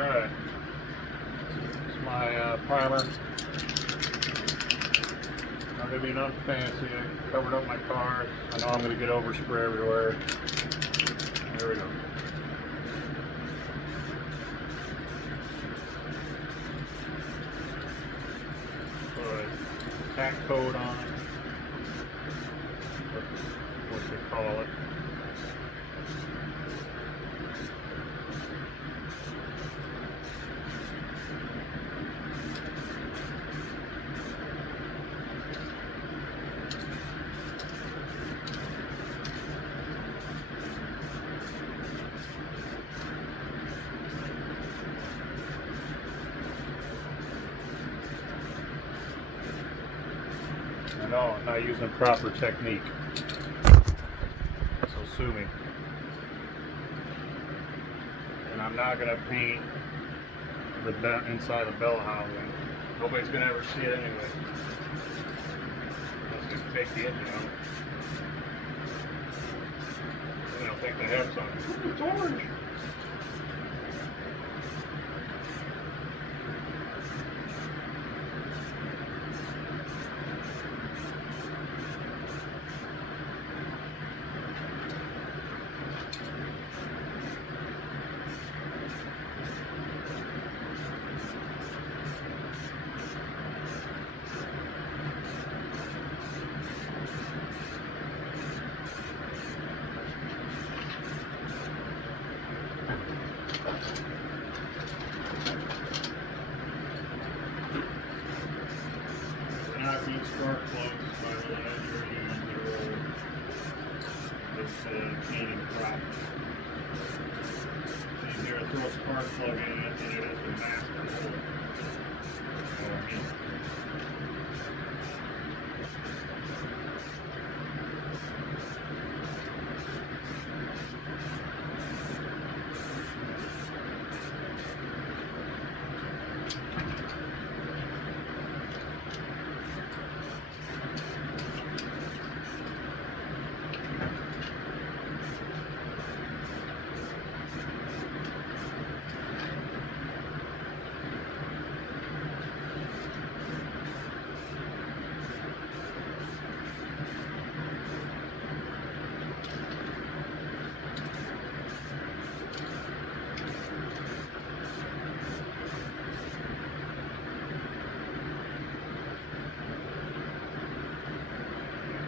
Alright, it's my primer. Not gonna be nothing fancy. I covered up my car. I know I'm gonna get overspray everywhere. There we go. Put a tack coat on it. What they call it. No, I'm not using proper technique. So sue me. And I'm not gonna paint the inside of the bell housing. Nobody's gonna ever see it anyway. Unless they take the engine out. They don't think they have something. It's orange. Not being spark plugs, by the way, you're using the roll. It's painting prop. So you're going to throw a spark plug in it, and it is a master hole. You know what I mean?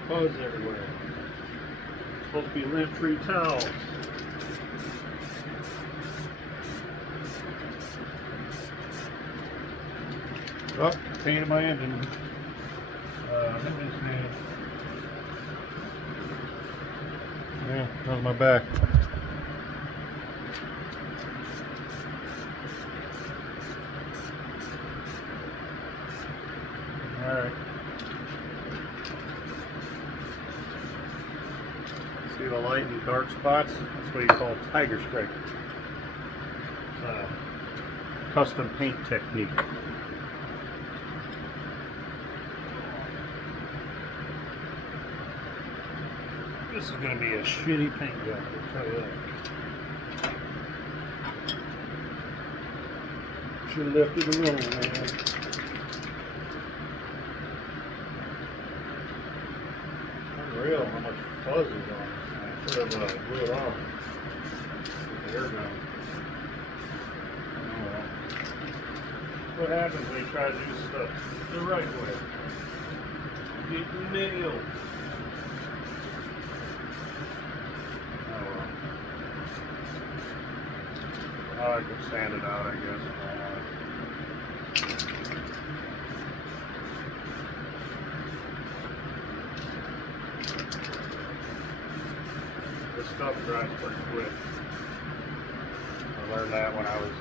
Fuzz everywhere. It's supposed to be lint-free towels. Oh, painted my engine. Maintenance man. Yeah, how's my back? Alright. See the light and dark spots? That's what you call tiger stripe. It's a custom paint technique. This is going to be a shitty paint job, I'll tell you that. Should have left it alone, man. Unreal how much fuzz is on this thing. I should have blew it off. Get the air down. Oh well. What happens when you try to do stuff the right way? Get nailed. I could sand it out, I guess. This stuff dries pretty quick. I learned that when I was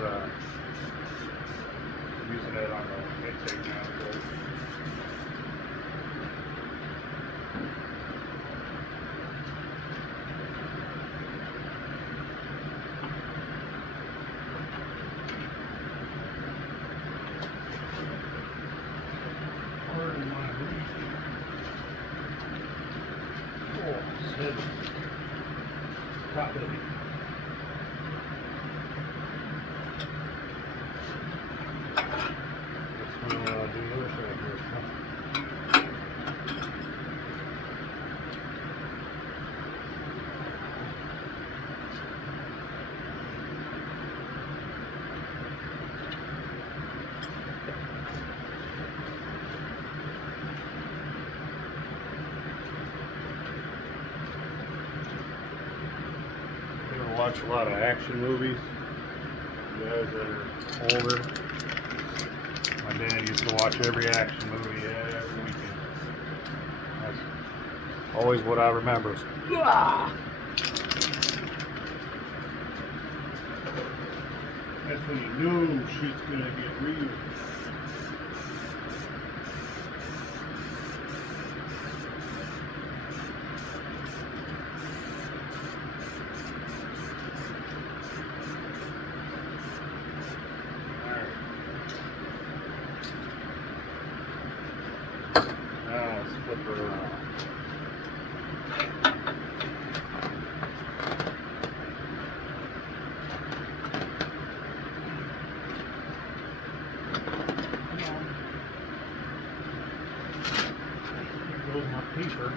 using it on the intake manifold. Top of it. watch a lot of action movies. You guys that are older. My dad used to watch every action movie every weekend. That's always what I remember. That's when you know shit's gonna get real. Now let's flip her around. There goes my paper.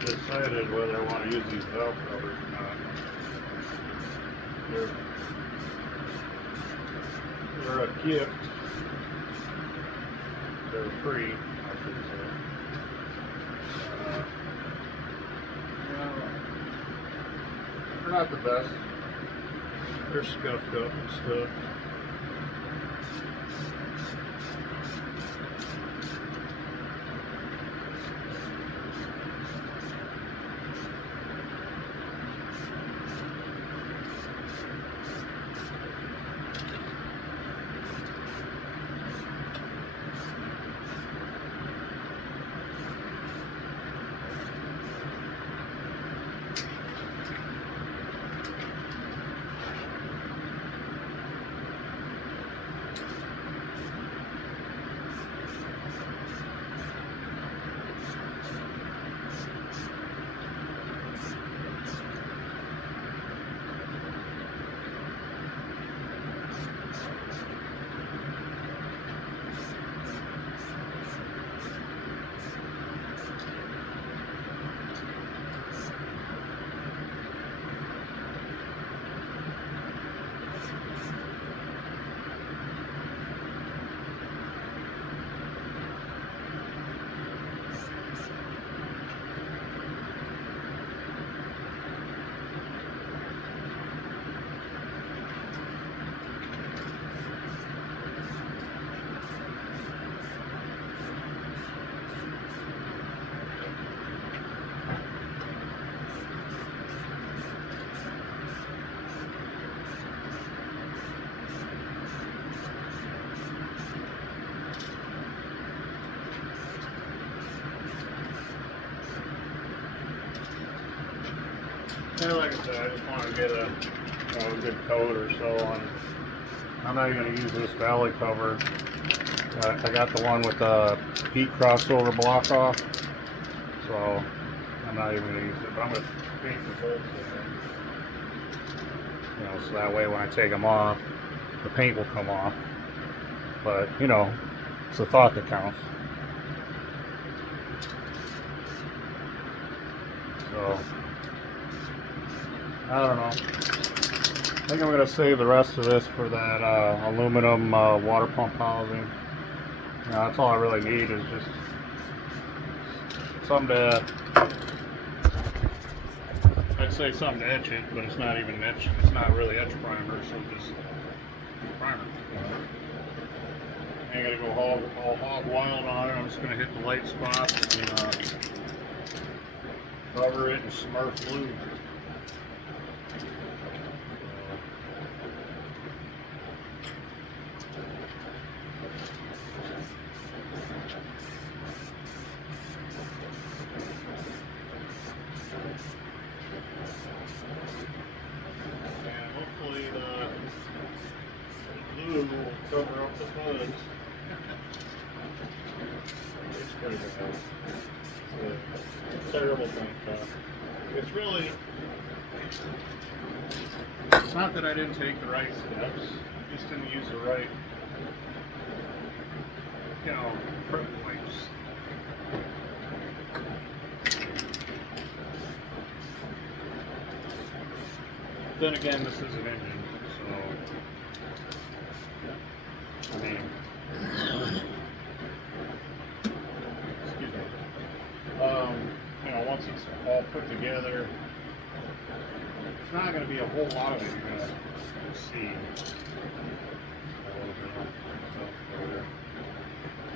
Decided whether I want to use these valve covers or not. They're a gift. They're free, I should say. They're not the best. They're scuffed up and stuff. Yeah, like I said, I just want to get a good coat or so on. I'm not even going to use this valley cover. I got the one with the heat crossover block off, so I'm not even going to use it. But I'm going to paint the bolts in there. So that way when I take them off, the paint will come off. But it's the thought that counts. So I don't know. I think I'm going to save the rest of this for that aluminum water pump housing. That's all I really need is just something to, I'd say something to etch it, but it's not even etch. It's not really etch primer, so just primer. I ain't going to go all hog wild on it. I'm just going to hit the light spots and cover it in Smurf lube. And hopefully the glue will cover up the hoods. It's pretty bad. It's a terrible thing. It's really, it's not that I didn't take the right steps, I just didn't use the right you know, prep wipes. Then again, this is an engine, so I mean, excuse me. You know, once it's all put together, there's not going to be a whole lot of it you're going to see. A little bit of stuff over there.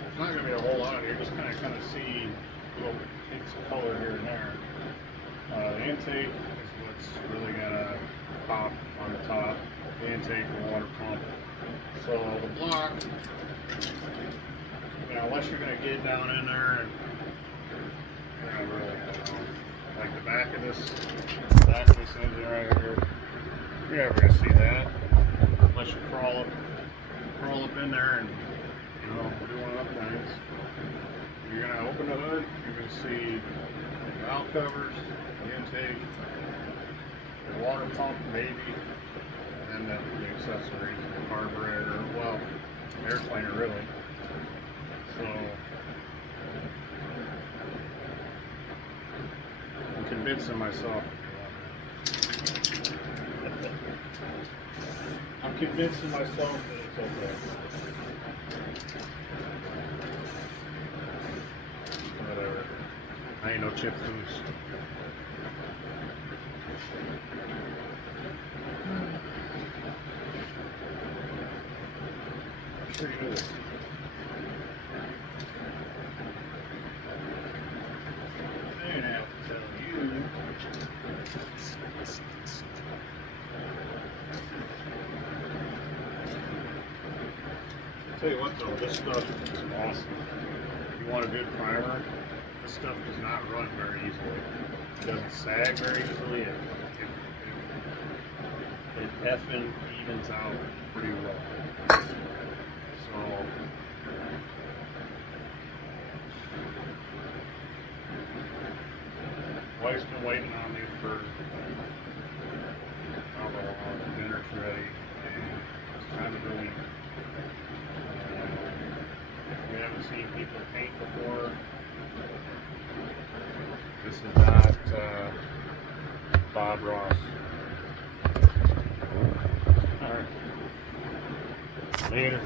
There's not going to be a whole lot of it. You're just going to kind of see little hints of color here and there. The intake is what's really going to pop on the top. The intake, the water pump. So the block, you know, unless you're going to get down in there and really, like the back of this engine right here, you're never going to see that unless you crawl up in there and, you know, do one of them things. You're going to open the hood, you're going to see the valve covers, the intake, the water pump maybe, and then the accessories, the carburetor, well, air cleaner really. So I'm convincing myself. I'm convincing myself that it's okay. Whatever. I ain't no chip foos. I'm sure you knew this. I didn't have to tell you. I'll tell you what though, this stuff is awesome. If you want a good primer, this stuff does not run very easily. It doesn't sag very easily. It effing evens out pretty well. So wife's been waiting on me for I don't know how long. Dinner's ready and it's time to really if you haven't seen people paint before, this is not Bob Ross. Alright. Later.